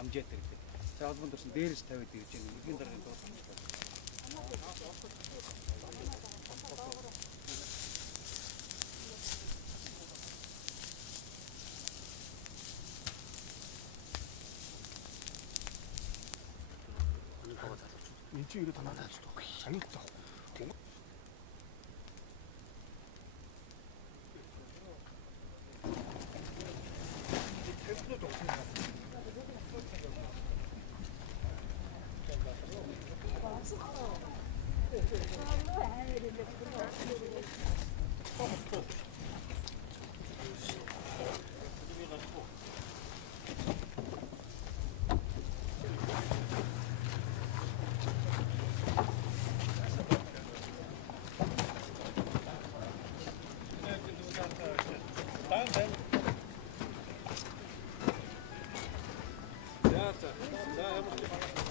амжаад ирдэг. За албан тушин дээрээс тавиад ирж байгаа нэгэн дараагийн доод. 이쪽 이거 다 나눠줘도 장이 없어. За ямар ч